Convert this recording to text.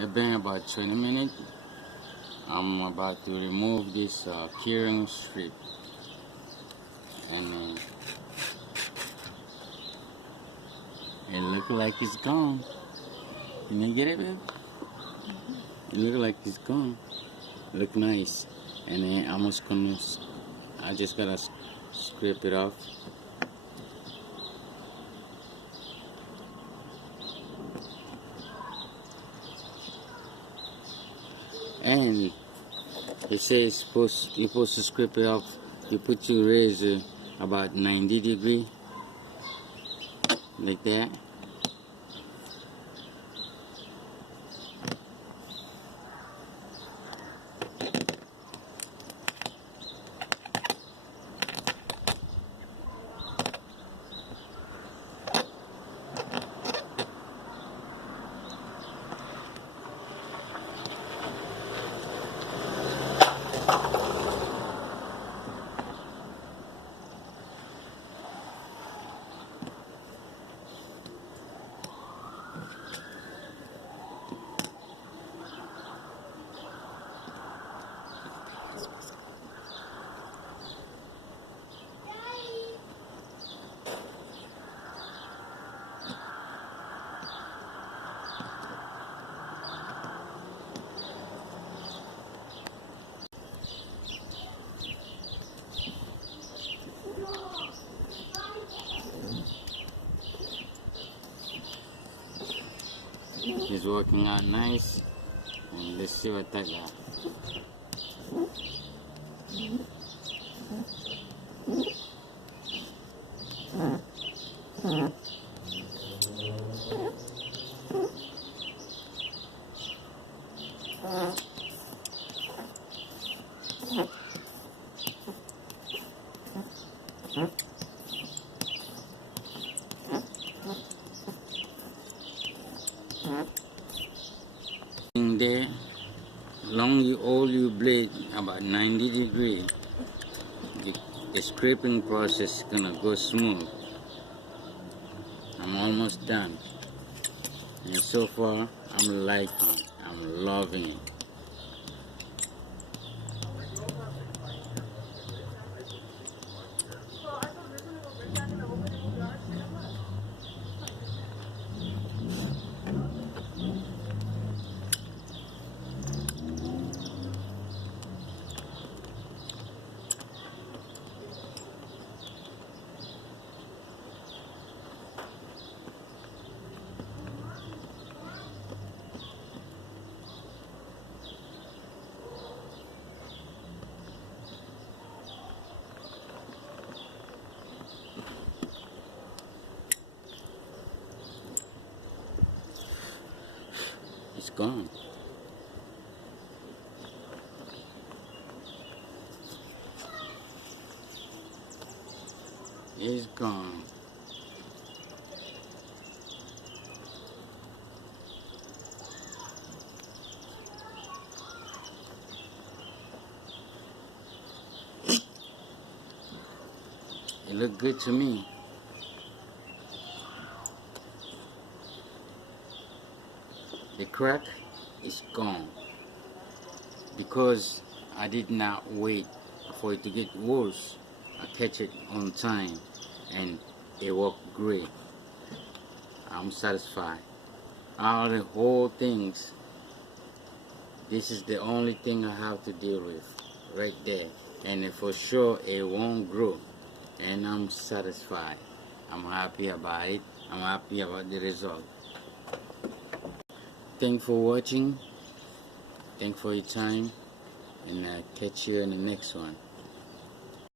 It's been about 20 minutes. I'm about to remove this curing strip, and it looks like it's gone. Can you get it, babe? It looks like it's gone. Look nice, and then I just gotta scrape it off. And it says you're supposed to scrape it off. You put your razor about 90 degrees, like that. It's working out nice, and let's see what that got. In there, long you hold your blade about 90 degrees, the scraping process is gonna go smooth. I'm almost done, and so far I'm liking it. I'm loving it. It's gone. It's gone. It looked good to me. The crack is gone because I did not wait for it to get worse. I catch it on time, and it worked great. I'm satisfied. Out of the whole things, this is the only thing I have to deal with right there, and for sure it won't grow, and I'm satisfied. I'm happy about it. I'm happy about the result. Thanks for watching. Thanks for your time, and I'll catch you in the next one.